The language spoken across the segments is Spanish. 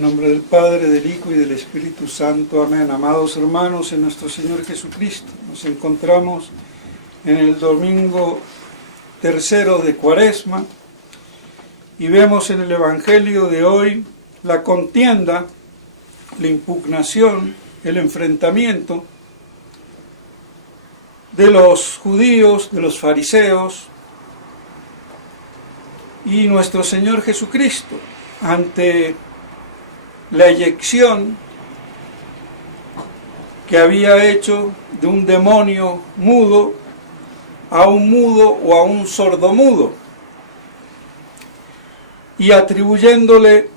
En nombre del Padre, del Hijo y del Espíritu Santo. Amén. Amados hermanos, en nuestro Señor Jesucristo, nos encontramos en el domingo tercero de Cuaresma y vemos en el Evangelio de hoy la contienda, la impugnación, el enfrentamiento de los judíos, de los fariseos y nuestro Señor Jesucristo ante la eyección que había hecho de un demonio mudo a un mudo o a un sordomudo, y atribuyéndole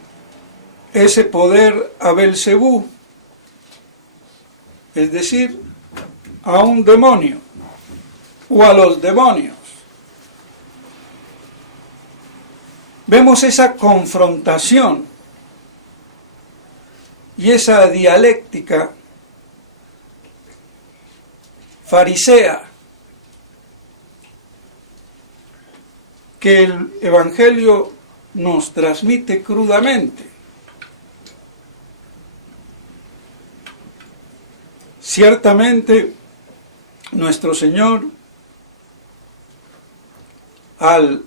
ese poder a Belcebú, es decir, a un demonio o a los demonios. Vemos esa confrontación y esa dialéctica farisea que el Evangelio nos transmite crudamente. Ciertamente, nuestro Señor, al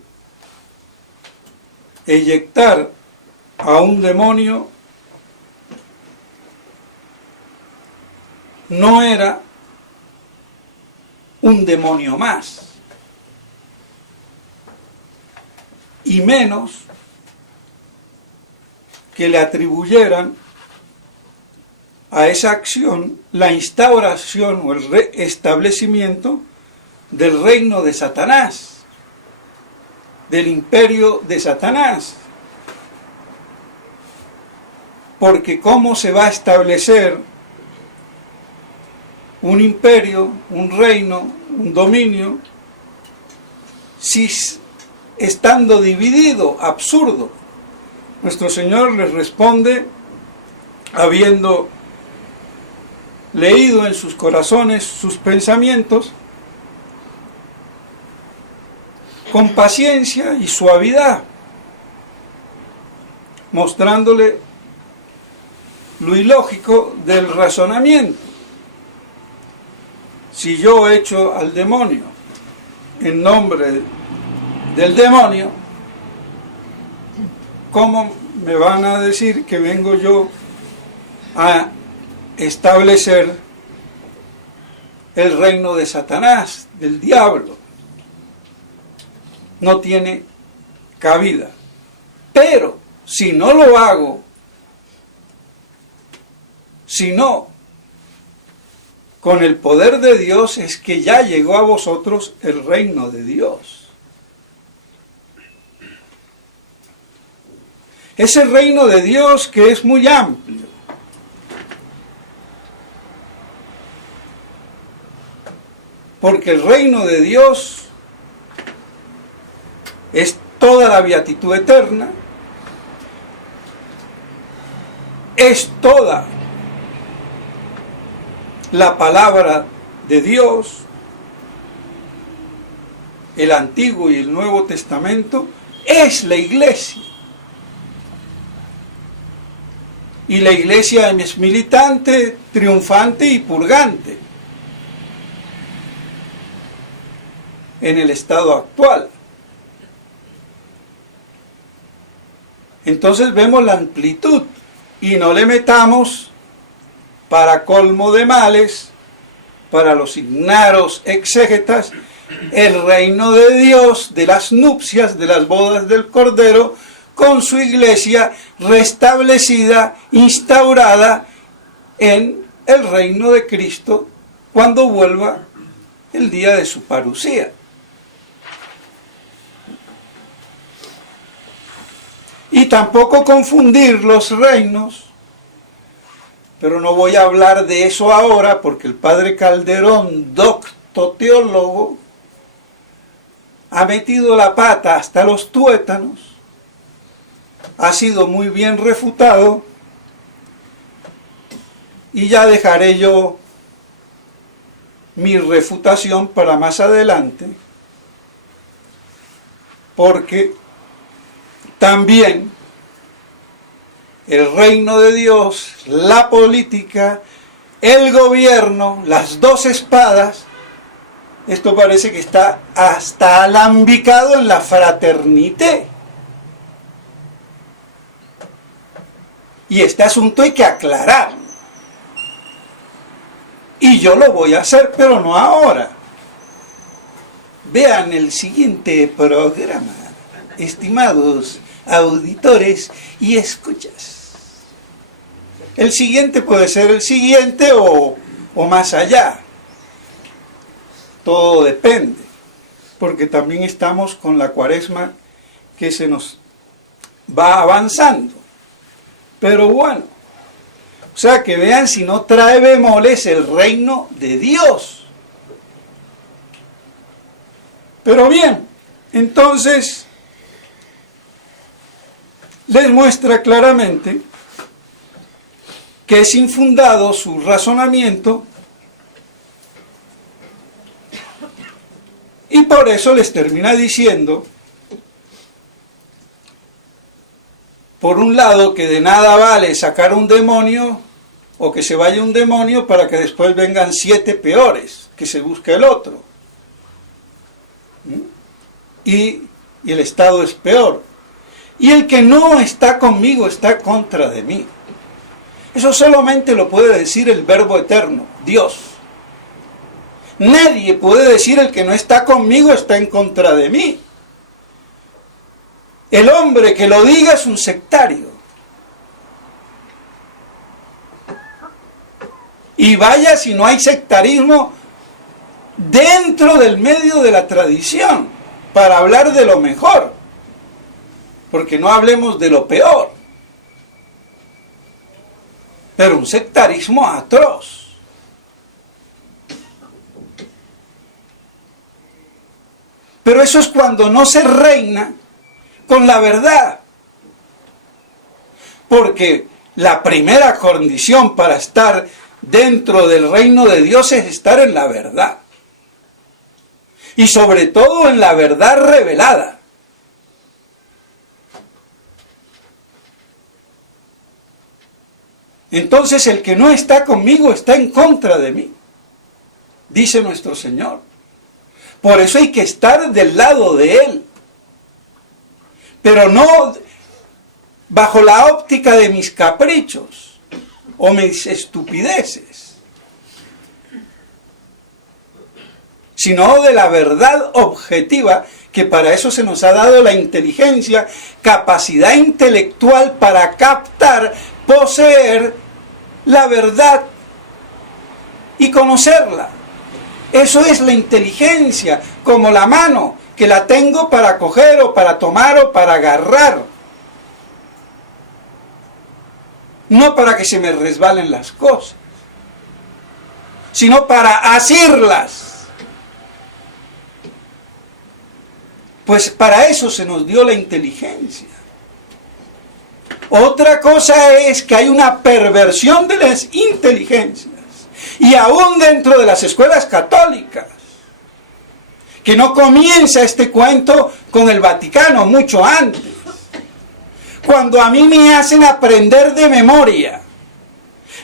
eyectar a un demonio, no era un demonio más, y menos que le atribuyeran a esa acción la instauración o el restablecimiento del reino de Satanás, del imperio de Satanás. Porque ¿cómo se va a establecer un imperio, un reino, un dominio, si estando dividido? Absurdo. Nuestro Señor les responde, habiendo leído en sus corazones sus pensamientos, con paciencia y suavidad, mostrándole lo ilógico del razonamiento. Si yo echo al demonio en nombre del demonio, ¿cómo me van a decir que vengo yo a establecer el reino de Satanás, del diablo? No tiene cabida. Pero si no lo hago, sino con el poder de Dios, es que ya llegó a vosotros el reino de Dios. Ese reino de Dios que es muy amplio. Porque el reino de Dios es toda la beatitud eterna, es toda la palabra de Dios, el Antiguo y el Nuevo Testamento, es la iglesia. Y la iglesia es militante, triunfante y purgante en el estado actual. Entonces vemos la amplitud y no le metamos, para colmo de males, para los ignaros exégetas, el reino de Dios, de las nupcias, de las bodas del Cordero, con su iglesia restablecida, instaurada en el reino de Cristo, cuando vuelva el día de su parucía. Y tampoco confundir los reinos, pero no voy a hablar de eso ahora, porque el padre Calderón, docto teólogo, ha metido la pata hasta los tuétanos, ha sido muy bien refutado, y ya dejaré yo mi refutación para más adelante, porque también el reino de Dios, la política, el gobierno, las dos espadas, esto parece que está hasta alambicado en la fraternité. Y este asunto hay que aclararlo. Y yo lo voy a hacer, pero no ahora. Vean el siguiente programa, estimados auditores y escuchas. El siguiente puede ser el siguiente o más allá. Todo depende, porque también estamos con la Cuaresma que se nos va avanzando. Pero bueno, o sea que vean si no trae bemoles el reino de Dios. Pero bien, entonces les muestra claramente que es infundado su razonamiento y por eso les termina diciendo, por un lado, que de nada vale sacar un demonio o que se vaya un demonio para que después vengan 7 peores, que se busque el otro. Y el estado es peor. Y el que no está conmigo está contra de mí. Eso solamente lo puede decir el Verbo eterno, Dios. Nadie puede decir el que no está conmigo está en contra de mí. El hombre que lo diga es un sectario. Y vaya si no hay sectarismo dentro del medio de la tradición para hablar de lo mejor, porque no hablemos de lo peor. Pero un sectarismo atroz. Pero eso es cuando no se reina con la verdad. Porque la primera condición para estar dentro del reino de Dios es estar en la verdad. Y sobre todo en la verdad revelada. Entonces el que no está conmigo está en contra de mí, dice nuestro Señor. Por eso hay que estar del lado de Él. Pero no bajo la óptica de mis caprichos o mis estupideces, sino de la verdad objetiva, que para eso se nos ha dado la inteligencia, capacidad intelectual para captar, poseer la verdad y conocerla. Eso es la inteligencia, como la mano, que la tengo para coger o para tomar o para agarrar. No para que se me resbalen las cosas, sino para asirlas. Pues para eso se nos dio la inteligencia. Otra cosa es que hay una perversión de las inteligencias, y aún dentro de las escuelas católicas, que no comienza este cuento con el Vaticano, mucho antes, cuando a mí me hacen aprender de memoria.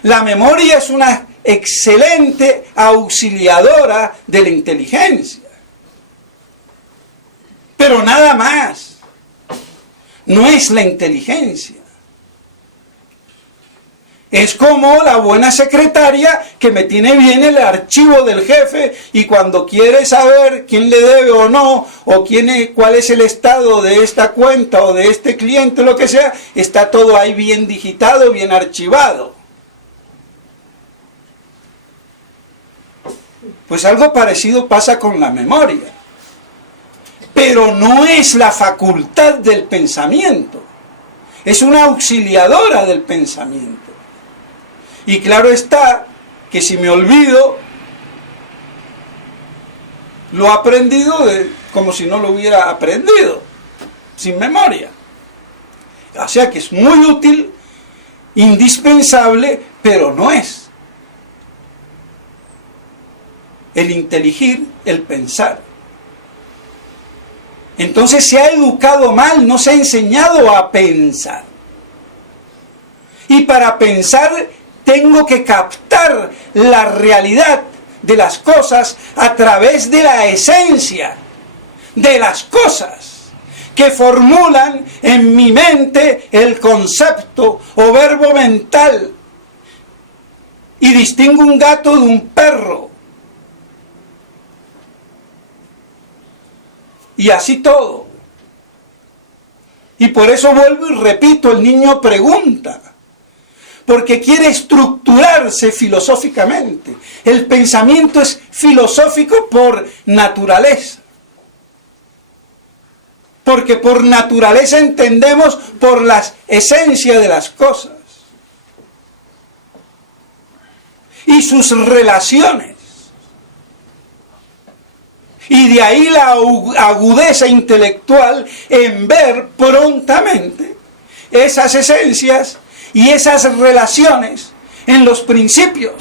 La memoria es una excelente auxiliadora de la inteligencia, pero nada más. No es la inteligencia. Es como la buena secretaria que me tiene bien el archivo del jefe, y cuando quiere saber quién le debe o no, o cuál es el estado de esta cuenta o de este cliente, lo que sea, está todo ahí bien digitado, bien archivado. Pues algo parecido pasa con la memoria. Pero no es la facultad del pensamiento. Es una auxiliadora del pensamiento. Y claro está que si me olvido, lo he aprendido como si no lo hubiera aprendido, sin memoria. O sea que es muy útil, indispensable, pero no es. El inteligir, el pensar. Entonces se ha educado mal, no se ha enseñado a pensar. Y para pensar tengo que captar la realidad de las cosas a través de la esencia de las cosas que formulan en mi mente el concepto o verbo mental. Y distingo un gato de un perro. Y así todo. Y por eso vuelvo y repito, el niño pregunta, porque quiere estructurarse filosóficamente. El pensamiento es filosófico por naturaleza. Porque por naturaleza entendemos por la esencia de las cosas. Y sus relaciones. Y de ahí la agudeza intelectual en ver prontamente esas esencias y esas relaciones en los principios.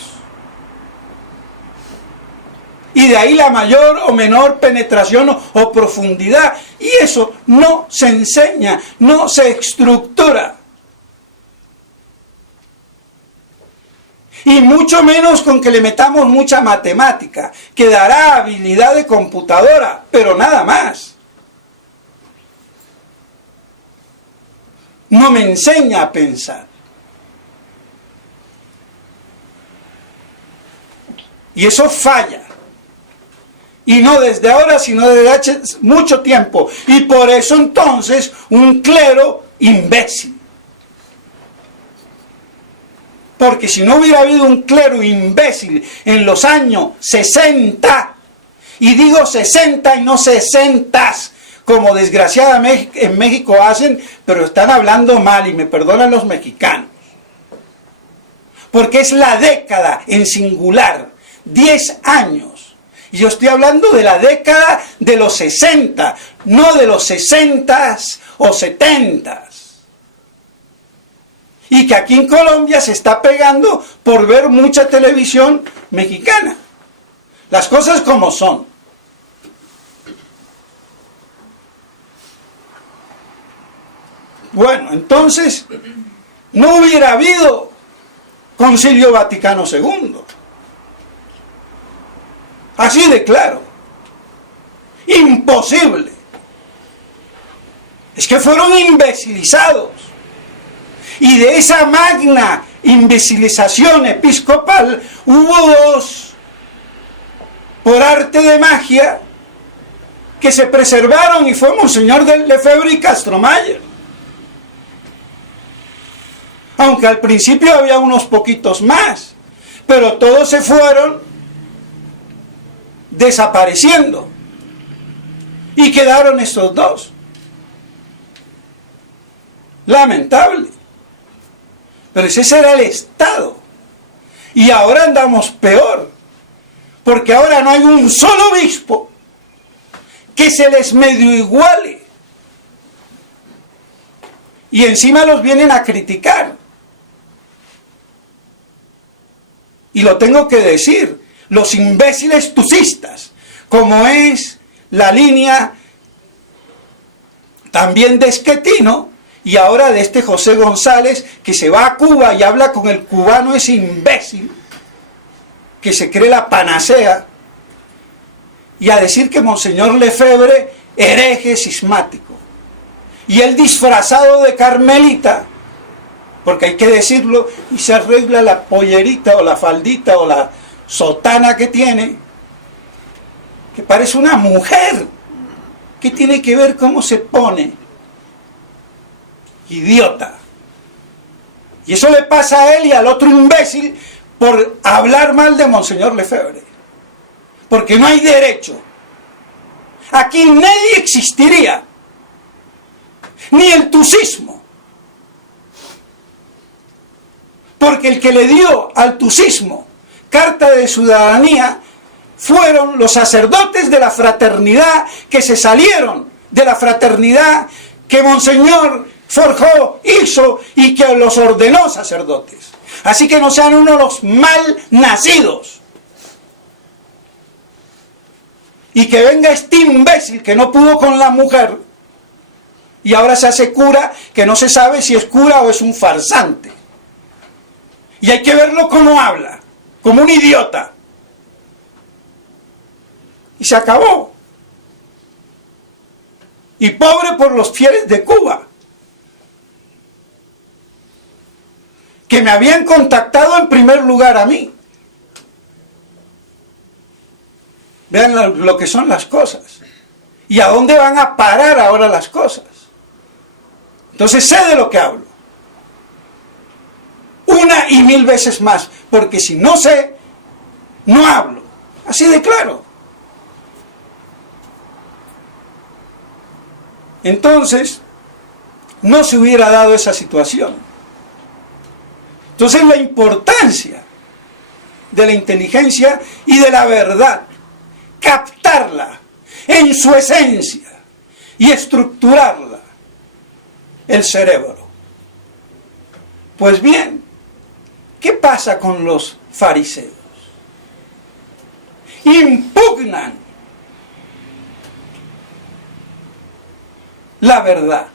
Y de ahí la mayor o menor penetración o profundidad. Y eso no se enseña, no se estructura. Y mucho menos con que le metamos mucha matemática, que dará habilidad de computadora, pero nada más. No me enseña a pensar. Y eso falla. Y no desde ahora, sino desde hace mucho tiempo. Y por eso entonces un clero imbécil. Porque si no hubiera habido un clero imbécil en los años 60, y digo 60 y no 60, como desgraciadamente en México hacen, pero están hablando mal y me perdonan los mexicanos. Porque es la década en singular, 10 años. Y yo estoy hablando de la década de los 60, no de los 60 o 70. Y que aquí en Colombia se está pegando por ver mucha televisión mexicana. Las cosas como son. Bueno, entonces, no hubiera habido Concilio Vaticano II. Así de claro. Imposible. Es que fueron imbecilizados. Y de esa magna imbecilización episcopal hubo dos, por arte de magia, que se preservaron, y fue Monseñor de Lefebvre y Castromayer. Aunque al principio había unos poquitos más, pero todos se fueron desapareciendo. Y quedaron estos dos. Lamentable. Pero ese era el Estado. Y ahora andamos peor. Porque ahora no hay un solo obispo que se les medio iguale. Y encima los vienen a criticar. Y lo tengo que decir. Los imbéciles tucistas. Como es la línea también de Schettino. Y ahora de este José González, que se va a Cuba y habla con el cubano ese imbécil, que se cree la panacea, y a decir que Monseñor Lefebvre, hereje cismático. Y él disfrazado de carmelita, porque hay que decirlo, y se arregla la pollerita o la faldita o la sotana que tiene, que parece una mujer. ¿Qué tiene que ver cómo se pone? Idiota. Y eso le pasa a él y al otro imbécil por hablar mal de Monseñor Lefebvre. Porque no hay derecho. Aquí nadie existiría. Ni el tucismo. Porque el que le dio al tucismo carta de ciudadanía fueron los sacerdotes de la fraternidad que se salieron de la fraternidad que Monseñor forjó, hizo y que los ordenó sacerdotes. Así que no sean uno de los mal nacidos. Y que venga este imbécil que no pudo con la mujer y ahora se hace cura, que no se sabe si es cura o es un farsante. Y hay que verlo como habla, como un idiota. Y se acabó. Y pobre por los fieles de Cuba, que me habían contactado en primer lugar a mí. Vean lo que son las cosas. ¿Y a dónde van a parar ahora las cosas? Entonces sé de lo que hablo. Una y mil veces más. Porque si no sé, no hablo. Así de claro. Entonces, no se hubiera dado esa situación. Entonces la importancia de la inteligencia y de la verdad, captarla en su esencia y estructurarla, el cerebro. Pues bien, ¿qué pasa con los fariseos? Impugnan la verdad.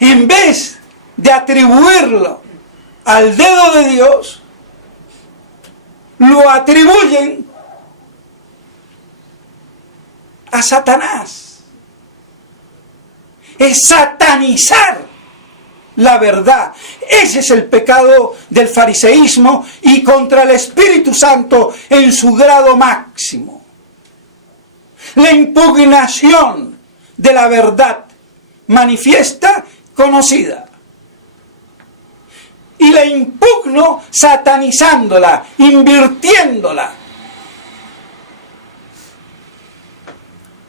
En vez de atribuirlo al dedo de Dios, lo atribuyen a Satanás. Es satanizar la verdad. Ese es el pecado del fariseísmo y contra el Espíritu Santo en su grado máximo. La impugnación de la verdad manifiesta, conocida. Y la impugno satanizándola, invirtiéndola,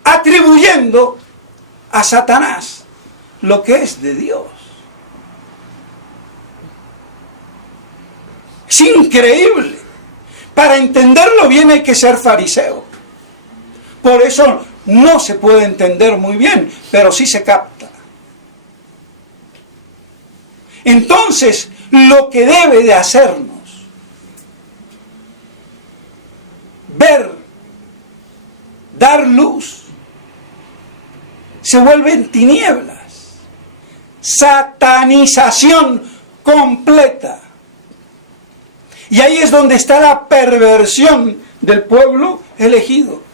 atribuyendo a Satanás lo que es de Dios. Es increíble. Para entenderlo bien hay que ser fariseo. Por eso no se puede entender muy bien, pero sí se capta. Entonces, lo que debe de hacernos ver, dar luz, se vuelven tinieblas. Satanización completa. Y ahí es donde está la perversión del pueblo elegido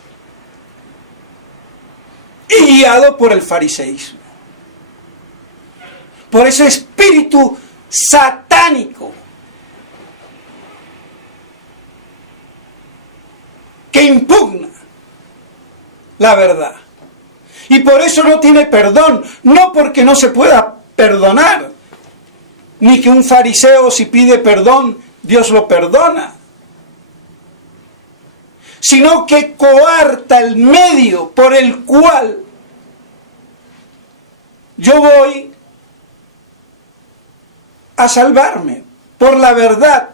y guiado por el fariseísmo, por ese espíritu satánico que impugna la verdad. Y por eso no tiene perdón, no porque no se pueda perdonar, ni que un fariseo si pide perdón, Dios lo perdona, sino que coarta el medio por el cual yo voy a salvarme, por la verdad.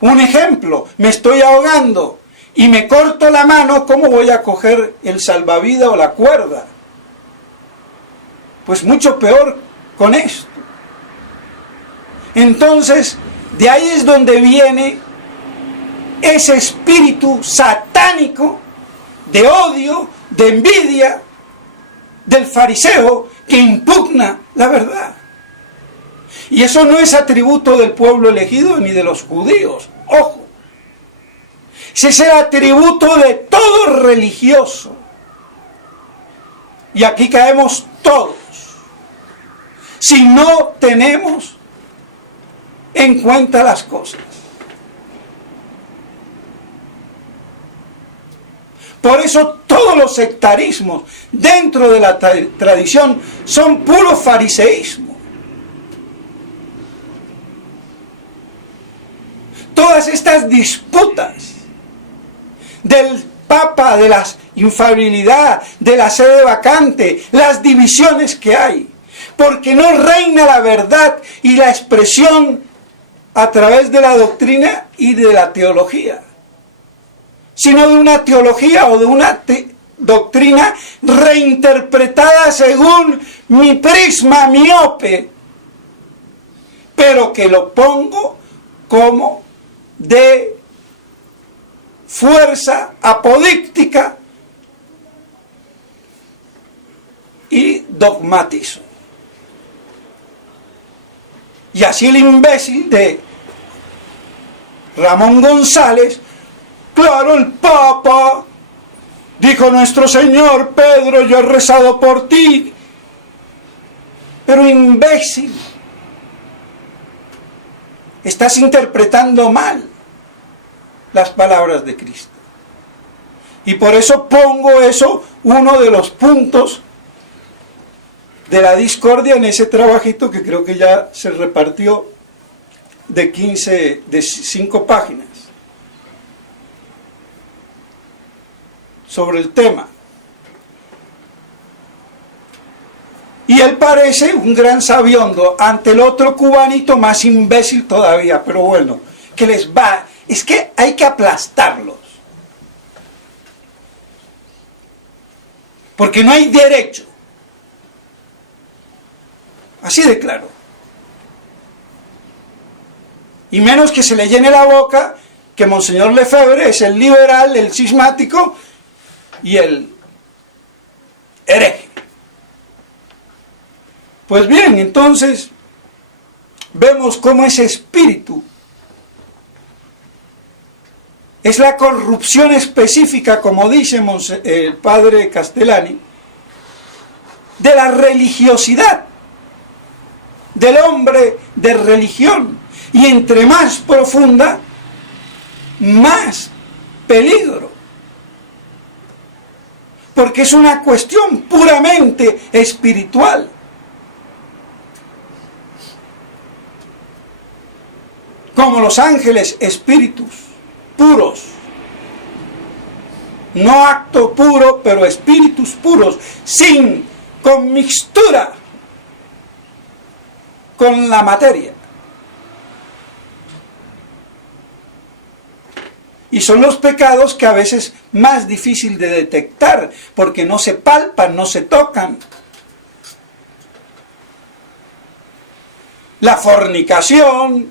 Un ejemplo, me estoy ahogando y me corto la mano, ¿cómo voy a coger el salvavidas o la cuerda? Pues mucho peor con esto. Entonces, de ahí es donde viene ese espíritu satánico de odio, de envidia del fariseo que impugna la verdad. Y eso no es atributo del pueblo elegido ni de los judíos. Ojo. Ese es el atributo de todo religioso. Y aquí caemos todos. Si no tenemos en cuenta las cosas. Por eso todos los sectarismos dentro de la tradición son puro fariseísmo. Todas estas disputas del Papa, de la infalibilidad, de la sede vacante, las divisiones que hay, porque no reina la verdad y la expresión a través de la doctrina y de la teología, sino de una teología o de una doctrina reinterpretada según mi prisma miope, pero que lo pongo como de fuerza apodíctica y dogmatismo. Y así el imbécil de Ramón González, claro, el Papa dijo: nuestro Señor, Pedro, yo he rezado por ti. Pero imbécil, estás interpretando mal las palabras de Cristo. Y por eso pongo eso, uno de los puntos de la discordia en ese trabajito que creo que ya se repartió de 5 páginas sobre el tema. Y él parece un gran sabiondo ante el otro cubanito más imbécil todavía, pero bueno, que les va, es que hay que aplastarlos. Porque no hay derecho. Así de claro. Y menos que se le llene la boca que Monseñor Lefebvre es el liberal, el cismático y el hereje. Pues bien, entonces vemos cómo ese espíritu es la corrupción específica, como dice el padre Castellani, de la religiosidad, del hombre de religión. Y entre más profunda, más peligro. Porque es una cuestión puramente espiritual. Como los ángeles, espíritus puros. No acto puro, pero espíritus puros, sin commixtura con la materia. Y son los pecados que a veces más difícil de detectar, porque no se palpan, no se tocan. La fornicación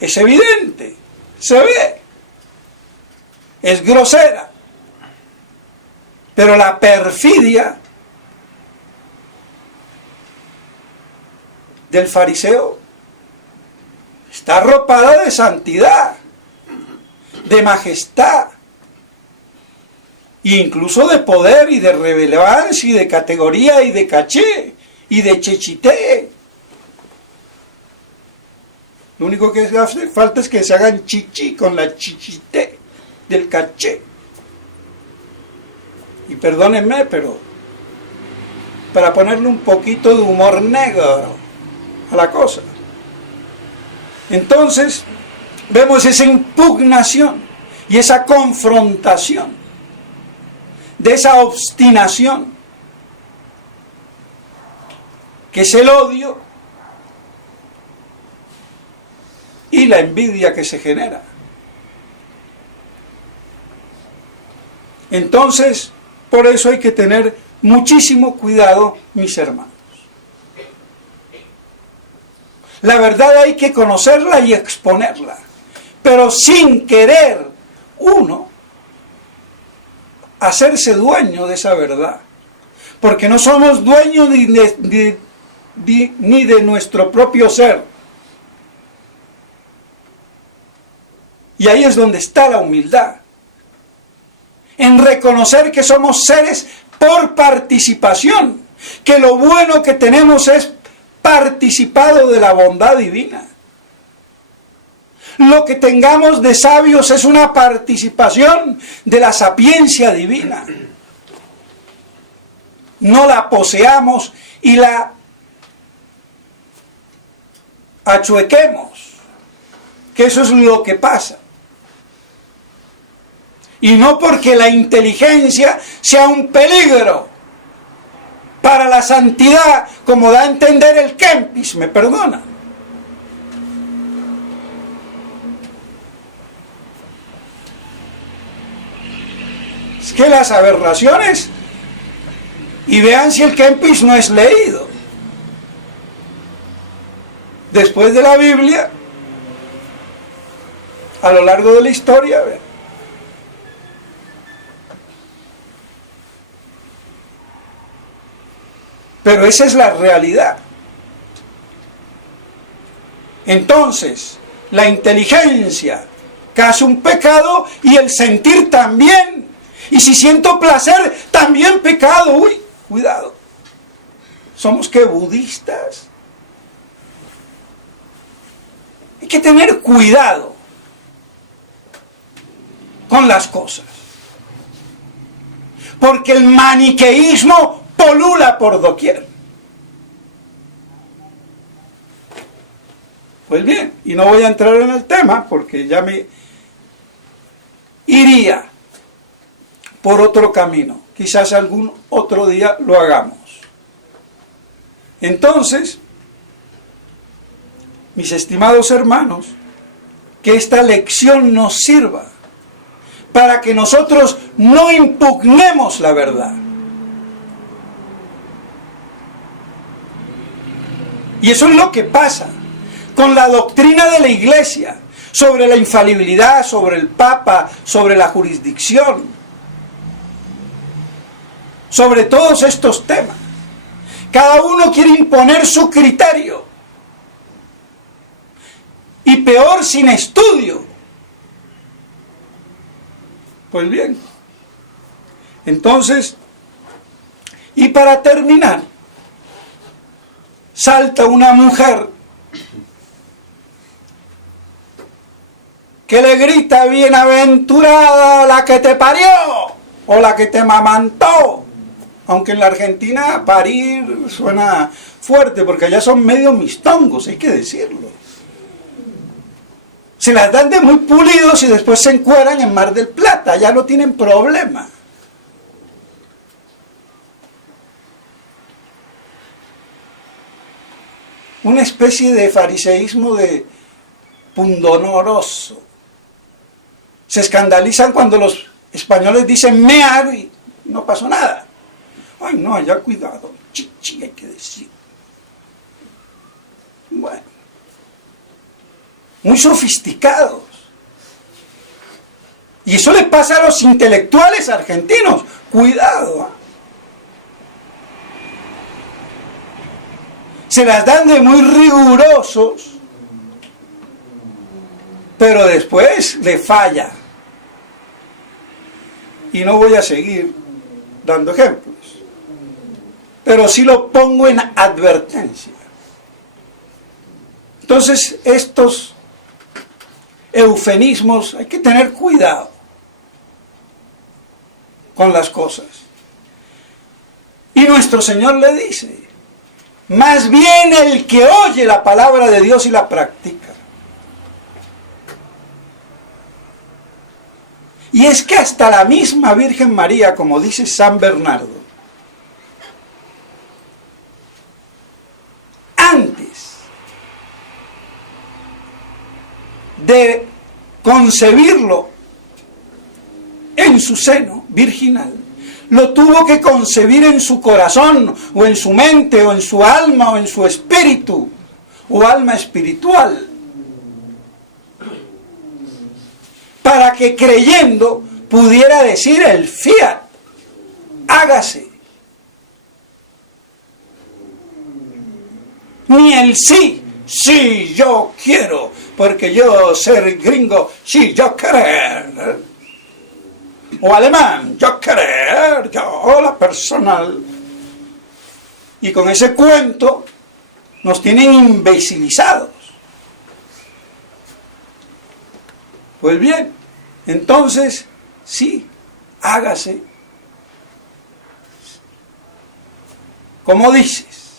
es evidente, se ve, es grosera, pero la perfidia del fariseo está arropada de santidad, de majestad, e incluso de poder y de relevancia y de categoría y de caché y de chechité. Lo único que hace falta es que se hagan chichi con la chichité del caché. Y perdónenme, pero para ponerle un poquito de humor negro a la cosa. Entonces, vemos esa impugnación y esa confrontación de esa obstinación, que es el odio y la envidia que se genera. Entonces, por eso hay que tener muchísimo cuidado, mis hermanos. La verdad hay que conocerla y exponerla, pero sin querer uno hacerse dueño de esa verdad, porque no somos dueños ni de nuestro propio ser. Y ahí es donde está la humildad, en reconocer que somos seres por participación, que lo bueno que tenemos es participado de la bondad divina. Lo que tengamos de sabios es una participación de la sapiencia divina. No la poseamos y la achuequemos, que eso es lo que pasa. Y no porque la inteligencia sea un peligro para la santidad, como da a entender el Kempis, me perdona. Es que las aberraciones, y vean si el Kempis no es leído. Después de la Biblia, a lo largo de la historia, vean. Pero esa es la realidad. Entonces, la inteligencia casi un pecado y el sentir también. Y si siento placer, también pecado. Uy, cuidado. ¿Somos qué, budistas? Hay que tener cuidado con las cosas. Porque el maniqueísmo polula por doquier. Pues bien, y no voy a entrar en el tema porque ya me iría por otro camino. Quizás algún otro día lo hagamos. Entonces, mis estimados hermanos, que esta lección nos sirva para que nosotros no impugnemos la verdad. Y eso es lo que pasa con la doctrina de la Iglesia sobre la infalibilidad, sobre el Papa, sobre la jurisdicción, sobre todos estos temas. Cada uno quiere imponer su criterio. Y peor, sin estudio. Pues bien. Entonces, y para terminar, salta una mujer que le grita: bienaventurada la que te parió o la que te mamantó. Aunque en la Argentina parir suena fuerte, porque allá son medio mistongos, hay que decirlo. Se las dan de muy pulidos y después se encueran en Mar del Plata, ya no tienen problema. Una especie de fariseísmo de pundonoroso. Se escandalizan cuando los españoles dicen mear y no pasó nada. Ay, no, allá cuidado, chichi, hay que decir. Bueno, muy sofisticados. Y eso le pasa a los intelectuales argentinos. Cuidado, ¿eh? Se las dan de muy rigurosos, pero después le falla. Y no voy a seguir dando ejemplos, pero sí lo pongo en advertencia. Entonces, estos eufemismos, hay que tener cuidado con las cosas. Y nuestro Señor le dice: más bien el que oye la palabra de Dios y la practica. Y es que hasta la misma Virgen María, como dice San Bernardo, antes de concebirlo en su seno virginal, lo tuvo que concebir en su corazón, o en su mente, o en su alma, o en su espíritu, o alma espiritual, para que creyendo pudiera decir el fiat, hágase. Ni el sí, sí yo quiero, porque yo ser gringo, sí yo querer. O alemán, yo querer, yo la personal. Y con ese cuento nos tienen imbecilizados. Pues bien, entonces, sí, hágase. Como dices,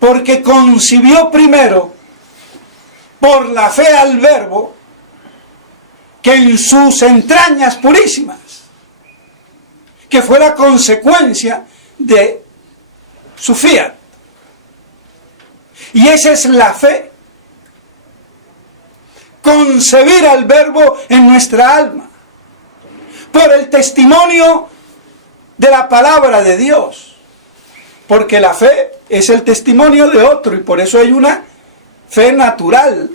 porque concibió primero por la fe al Verbo, que en sus entrañas purísimas, que fue la consecuencia de su fiat. Y esa es la fe. Concebir al Verbo en nuestra alma, por el testimonio de la palabra de Dios. Porque la fe es el testimonio de otro, y por eso hay una fe natural.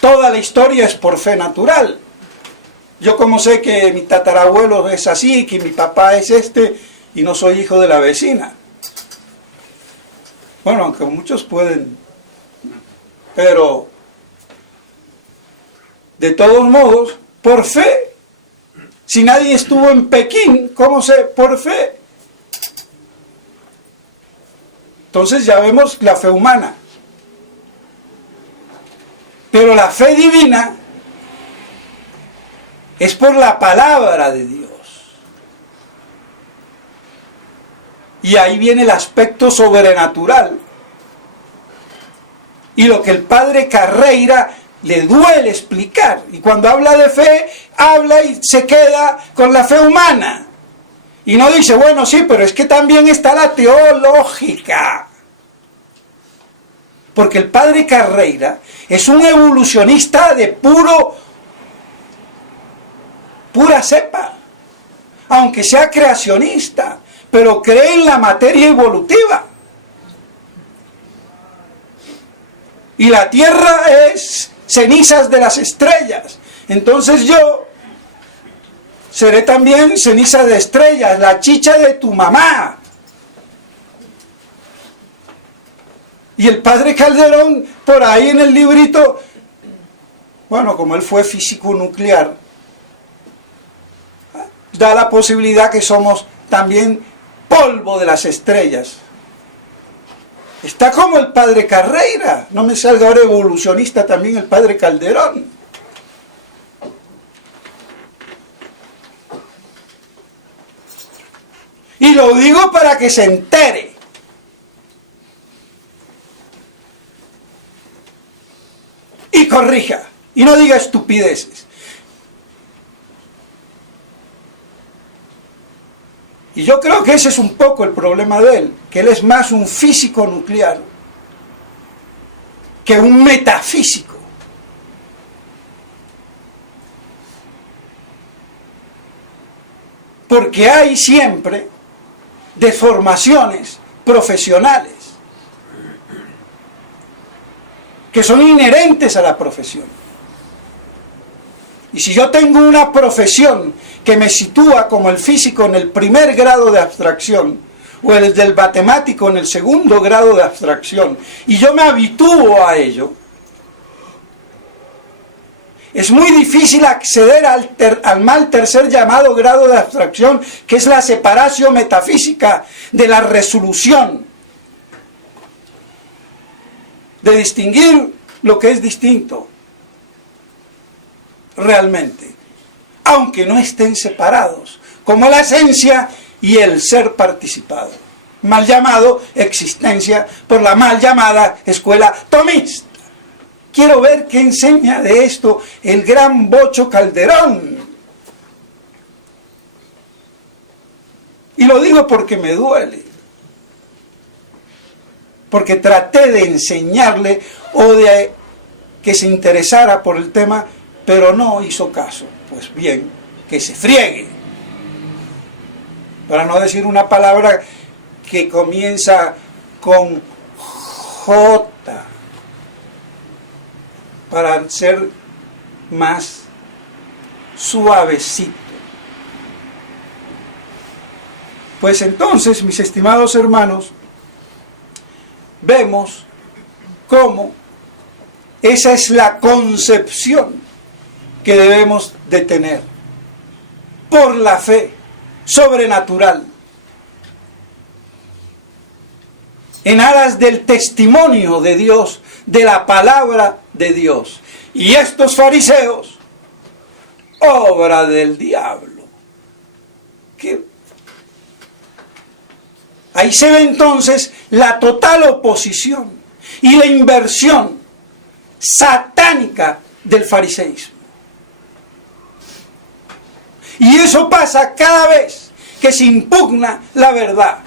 Toda la historia es por fe natural. Yo como sé que mi tatarabuelo es así, que mi papá es este, y no soy hijo de la vecina. Bueno, aunque muchos pueden Pero, de todos modos, por fe. Si nadie estuvo en Pekín, ¿cómo sé? Por fe. Entonces ya vemos la fe humana. Pero la fe divina es por la palabra de Dios. Y ahí viene el aspecto sobrenatural. Y lo que el padre Carreira le duele explicar. Y cuando habla de fe, habla y se queda con la fe humana. Y no dice, bueno, sí, pero es que también está la teológica. Porque el padre Carreira es un evolucionista de pura cepa. Aunque sea creacionista, pero cree en la materia evolutiva. Y la tierra es cenizas de las estrellas. Entonces yo seré también ceniza de estrellas, la chicha de tu mamá. Y el padre Calderón, por ahí en el librito, bueno, como él fue físico nuclear, da la posibilidad que somos también polvo de las estrellas. Está como el padre Carreira, no me salga ahora evolucionista también el padre Calderón. Y lo digo para que se entere. Y corrija, y no diga estupideces. Y yo creo que ese es un poco el problema de él, que él es más un físico nuclear que un metafísico. Porque hay siempre deformaciones profesionales que son inherentes a la profesión. Y si yo tengo una profesión que me sitúa como el físico en el primer grado de abstracción, o el del matemático en el segundo grado de abstracción, y yo me habitúo a ello, es muy difícil acceder al mal tercer llamado grado de abstracción, que es la separación metafísica de la resolución, de distinguir lo que es distinto realmente, aunque no estén separados, como la esencia y el ser participado, mal llamado existencia por la mal llamada escuela tomista. Quiero ver qué enseña de esto el gran Bocho Calderón. Y lo digo porque me duele, porque traté de enseñarle o de que se interesara por el tema, pero no hizo caso. Pues bien, que se friegue. Para no decir una palabra que comienza con J, para ser más suavecito. Pues entonces, mis estimados hermanos, vemos cómo esa es la concepción que debemos de tener por la fe sobrenatural, en aras del testimonio de Dios, de la palabra de Dios. Y estos fariseos, obra del diablo. Ahí se ve entonces la total oposición y la inversión satánica del fariseísmo. Y eso pasa cada vez que se impugna la verdad,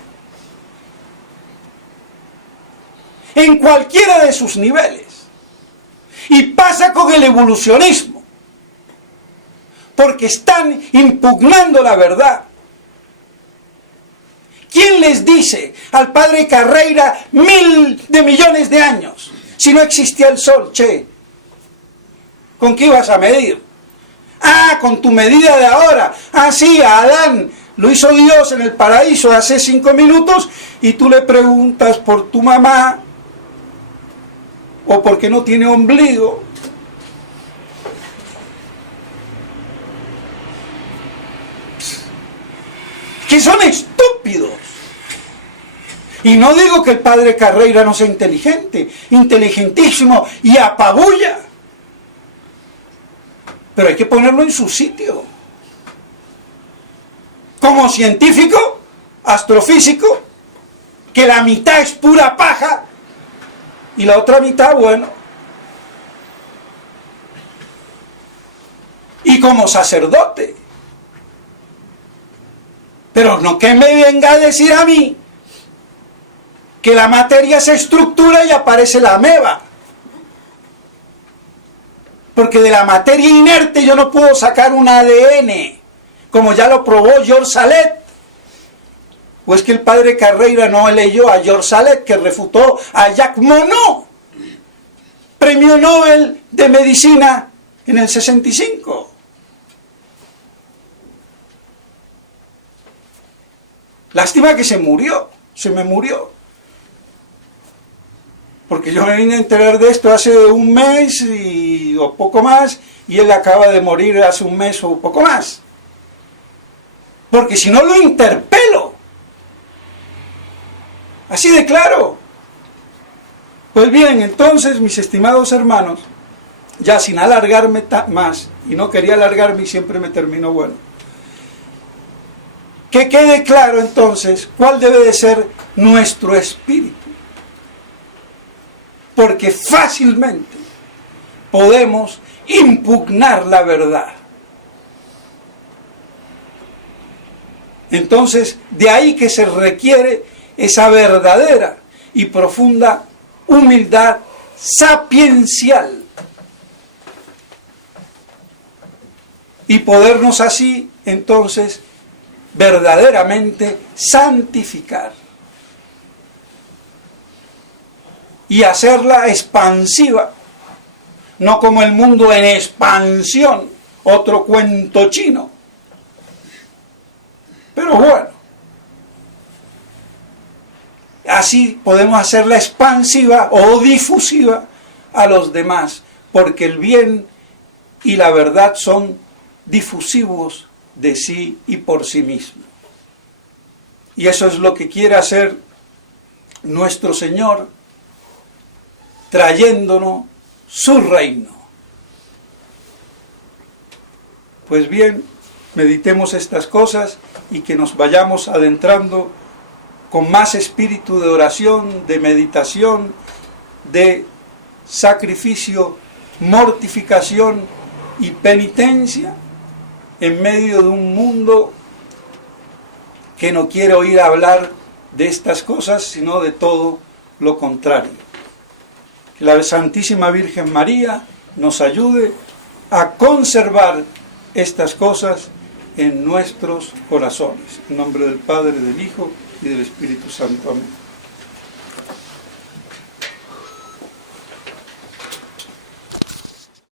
en cualquiera de sus niveles. Y pasa con el evolucionismo, porque están impugnando la verdad. ¿Quién les dice al padre Carreira 1.000 de millones de años si no existía el sol? Che, ¿con qué ibas a medir? Ah, con tu medida de ahora. Ah, sí, a Adán lo hizo Dios en el paraíso hace 5 minutos y tú le preguntas por tu mamá o porque no tiene ombligo. Que son estúpidos. Y no digo que el padre Carreira no sea inteligente, inteligentísimo y apabulla. Pero hay que ponerlo en su sitio. Como científico, astrofísico, que la mitad es pura paja y la otra mitad, bueno. Y como sacerdote. Pero no que me venga a decir a mí que la materia se estructura y aparece la ameba. Porque de la materia inerte yo no puedo sacar un ADN, como ya lo probó George Salet. ¿O es que el padre Carreira no leyó a George Salet, que refutó a Jacques Monod, premio Nobel de Medicina en el 65? Lástima que se me murió. Porque yo me vine a enterar de esto hace un mes o poco más, y él acaba de morir hace un mes o poco más. Porque si no lo interpelo. Así de claro. Pues bien, entonces, mis estimados hermanos, ya sin alargarme más, y no quería alargarme y siempre me termino bueno, que quede claro entonces cuál debe de ser nuestro espíritu. Porque fácilmente podemos impugnar la verdad. Entonces, de ahí que se requiere esa verdadera y profunda humildad sapiencial. Y podernos así, entonces, verdaderamente santificar. Y hacerla expansiva, no como el mundo en expansión, otro cuento chino. Pero bueno, así podemos hacerla expansiva o difusiva a los demás, porque el bien y la verdad son difusivos de sí y por sí mismos. Y eso es lo que quiere hacer nuestro Señor, trayéndonos su reino. Pues bien, meditemos estas cosas y que nos vayamos adentrando con más espíritu de oración, de meditación, de sacrificio, mortificación y penitencia en medio de un mundo que no quiere oír hablar de estas cosas, sino de todo lo contrario. Que la Santísima Virgen María nos ayude a conservar estas cosas en nuestros corazones. En nombre del Padre, del Hijo y del Espíritu Santo. Amén.